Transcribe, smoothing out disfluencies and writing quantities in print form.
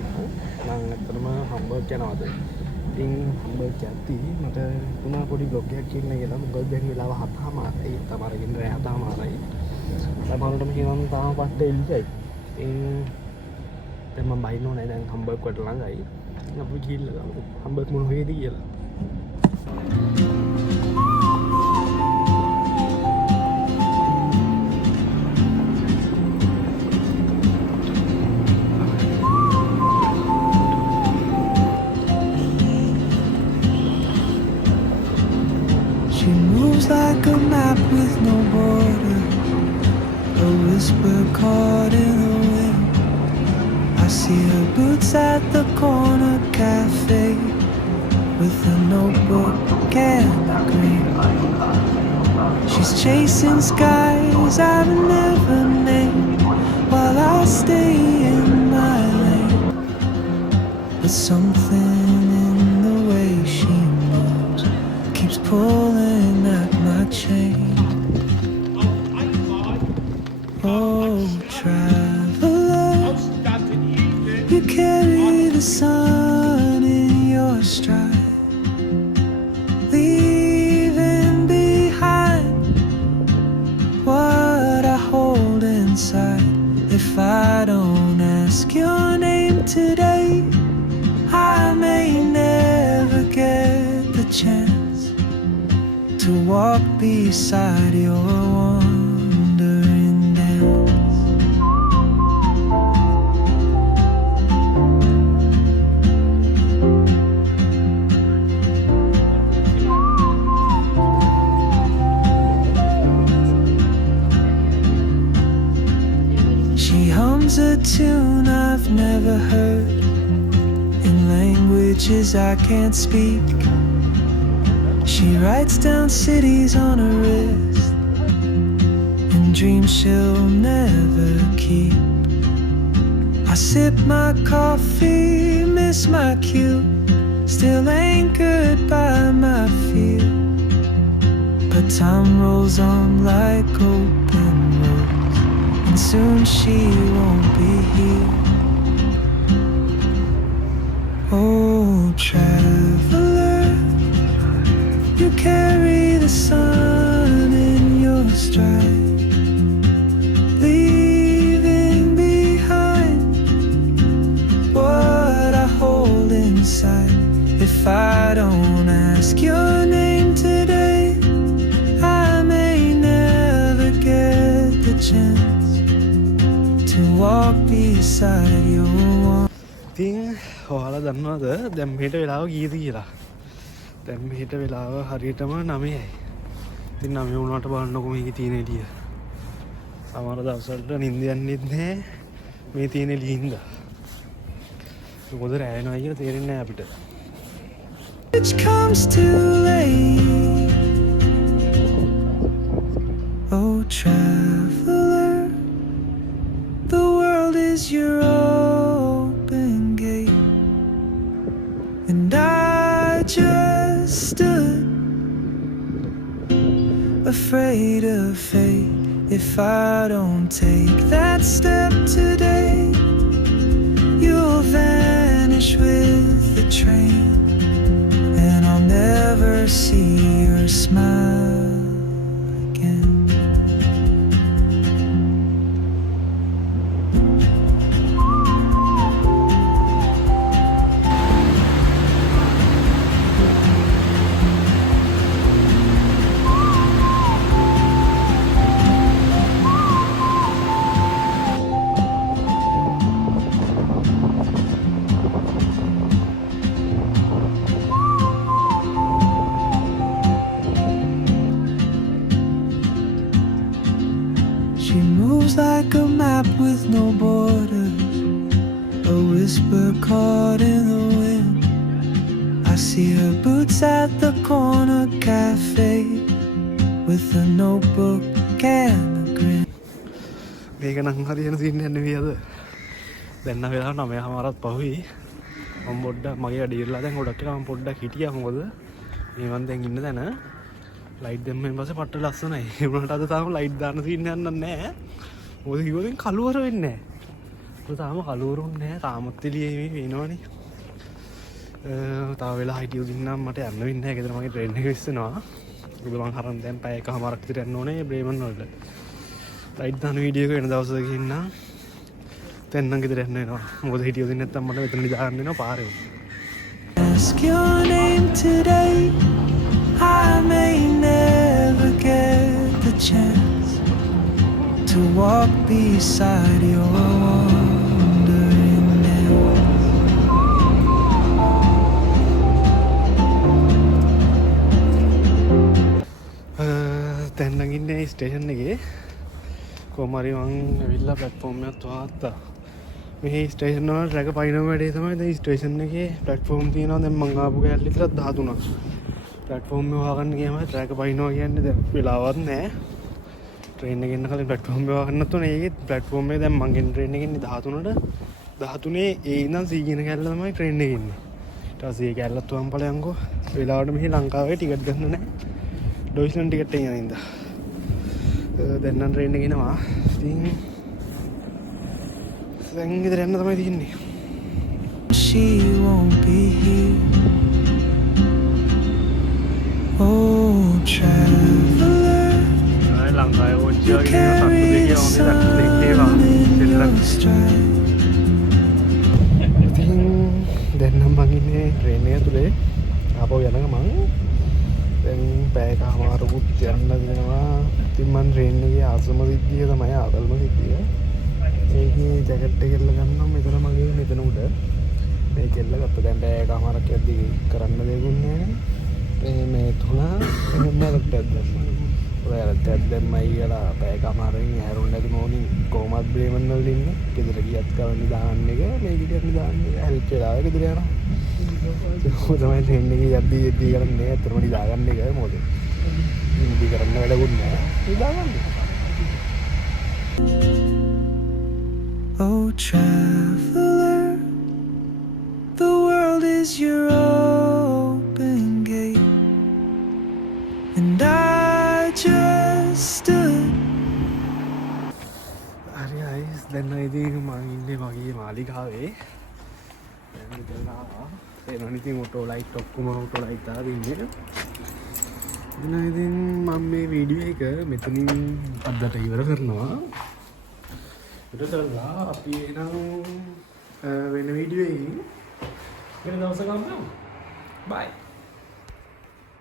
ඉන්නවා. මම ඇත්තටම හම්බර්ග් යනවාද. ඉතින් හම්බර්ග් යද්දී මට තුනා පොඩි බ්ලොග් එකක් කියන්න කියලා. මොකද දැන් වෙලාව 7:00මාරයි. තමරගෙන රෑ 7:00මාරයි. තමරටම කියනවා තාම පට්ට එල්ලයි. ඉතින් දැන් මම බයින්න ඕනේ දැන් හම්බර්ග් වලට ළඟයි. අපි ගිහිල්ලා හම්බර්ග් මොන වගේද කියලා. Like a map with no border, a whisper caught in the wind. I see her boots at the corner cafe with a notebook and a grin. She's chasing skies I've never named while I stay in my lane. But something in the way she moves keeps pulling at my chain. Oh, traveler, you carry the sun in your stride, leaving behind what I hold inside. If I don't ask your name today, I may never get the chance to walk beside your wandering dance. She hums a tune I've never heard in languages I can't speak. She writes down cities on her wrist and dreams she'll never keep. I sip my coffee, miss my cue, still anchored by my fear. But time rolls on like open roads, and soon she won't be here. Oh, traveler, you carry the sun in your stride, leaving behind what I hold inside. If I don't ask your name today, I may never get the chance to walk beside your one. ඉතින් ඔයාලා දන්නවද දැන් මෙහෙට වෙලාව කීයද කියලා? දැන් මෙහෙට වෙලාව හරියටම 9යි. ඉතින් 9 වුණාට බලන්නකො මේකේ තියෙන එළිය. සමහර දවස්වලට නිින්ද යන්නෙත් නැහැ මේ තියෙන එළිය හින්දා. මොකද රෑ වෙනවා කියලා තේරෙන්නේ නැහැ අපිට. Which comes too late. Oh, traveler, the world is your open gate, and I just stood afraid of fate. If I don't take that step today, you'll vanish with the train, and I'll never see your smile again. She moves like a map with no borders, a whisper caught in the wind. I see her boots at the corner cafe with a notebook and a grin. මේක නම් හරියන සීන් එකක් නෙවෙයි අද. දැන් නම් වෙලාව 9:00මාරත් පහුයි. මම පොඩ්ඩක් මගේ වැඩ ඉවරලා දැන් ගොඩක් වෙලා මම පොඩ්ඩක් හිටියා. මොකද මේ මන් දැන් ඉන්න තැන ලයිට් දැම්මෙන් පස්සේ පට්ට ලස්සනයි. ඒ වුණාට අද තාම ලයිට් දාන්න සීන් එකක් නැහැ. මොකද කිව්වොත් කළුවර වෙන්නේ නැහැ. තාම කලුවරුන් නෑ තාමත් එළියේ වෙනවනේ. තව වෙලා හිටියොත් ඉන්නම් මට යන්න වෙන්නේ නැහැ. ගෙදර මගේ ට්‍රේන් එක ඉස්සෙනවා. ඒක මං හරන් දැන් පැය එකමාරක් විතර යන්න ඕනේ බ්‍රේමන් වලට. රයිඩ් දාන වීඩියෝ එක වෙන දවසක ගිහින් දැන් නම් ගෙදර යන්න වෙනවා. මොකද හිටියොත් නැත්තම් මට මෙතන දාන්න වෙනවා පාරේ. Ask your name today. I may never get the chance to walk beside your wandering hands. දැන් නම් ඉන්නේ ස්ටේෂන් එකේ. කොහොම හරි මං ඇවිල්ලා ප්ලැට්ෆෝම් එකත් වාත්තා. මේ ස්ටේෂන් වල රැක පයින්නම වැඩේ තමයි දැන් ස්ටේෂන් එකේ ප්ලැට්ෆෝම් තියෙනවා. දැන් මං ආපු කැලේ විතර 13ක්. ප්ලැට්ෆෝම් එක හොයාගන්න ගියාම රැක පයින්නවා කියන්නේ දැන් වෙලාවක් නැහැ. ට්‍රේන් එකේ ඉන්න කලින් ප්ලැට්ෆෝම් එක හොයාගන්නත් ඕනේ. ඒකේ ප්ලැට්ෆෝම් එක දැන් මං ගෙන ට්‍රේන් එකේ ඉන්නේ 13ට. 13 ඒ ඉඳන් C කියන කැලේ තමයි ට්‍රේන් එකේ ඉන්නේ. ඊට පස්සේ ඒ කැලලත් වම් ඵලයන්කෝ. වෙලාවට මෙහි ලංකාවේ ටිකට් ගන්න නැහැ. ඩොයිස්ලන්ඩ් ටිකට් එකෙන් යනින්ද. දැන් නම් ට්‍රේන් එකේ එනවා. ඉතින් දැන් ඉදර යන්න තමයි තියෙන්නේ. She won't be here. Oh, traveler, ලංකාවේ ඔච්චි වගේ carry the sun in your stride. ඉතින් දැන් නම් මං ඉන්නේ ට්‍රේන් එක ඇතුලේ. ආපහු යන ගමන් දැන් පැයකමාරකුත් යන්න වෙනවා. ඉතින් මං ට්‍රේන් එකේ ආසම සිද්ධිය තමයි ආවල්ම සිද්ධිය. ඒකේ ජැකට් එක එල්ල ගන්නම් මෙතන මගේ මෙතන උඩ. මේක එල්ල ගත්ත දැන් පැයකමාරක් යද්දි කරන්න දෙයක් නෑ. මේ තුන මලක් දැම්මා. ඔයාලට දැම්මයි කියලා පැයකමාරකින් හැරුණ නැති මොනින් කොහමත් බ්‍රේමන් වල ඉන්නේ. ගෙදර ගියත් කරන්න දාන්න එක මේක ඉතින් දාන්න හෙල්ප් වෙලා ගෙදර යනවා. ඒක තමයි ට්‍රේන් එකේ යද්දි කරන්නේ අතරම දාගන්න එක මොකද. ඉන්දි කරන්න වැඩකුත් නෑ. දාගන්න. Oh, traveler, the world is your open gate, and I just stood. හරි අයිස් දැන් ඉතින් මං ඉන්නේ මගේ මාලිගාවේ. දැන් ඉතින් එනවා ඉතින් ඔටෝ ලයිට් ඔක්කොම ඔටෝ ලයිට් දාලා ඉන්නේ. ඉතින් මම මේ වීඩියෝ එක මෙතනින් අදට ඉවර කරනවා. ඉතින්ලා අපි එනම් වෙන වීඩියෝ එකකින් වෙන දවසක ගමු. බයි.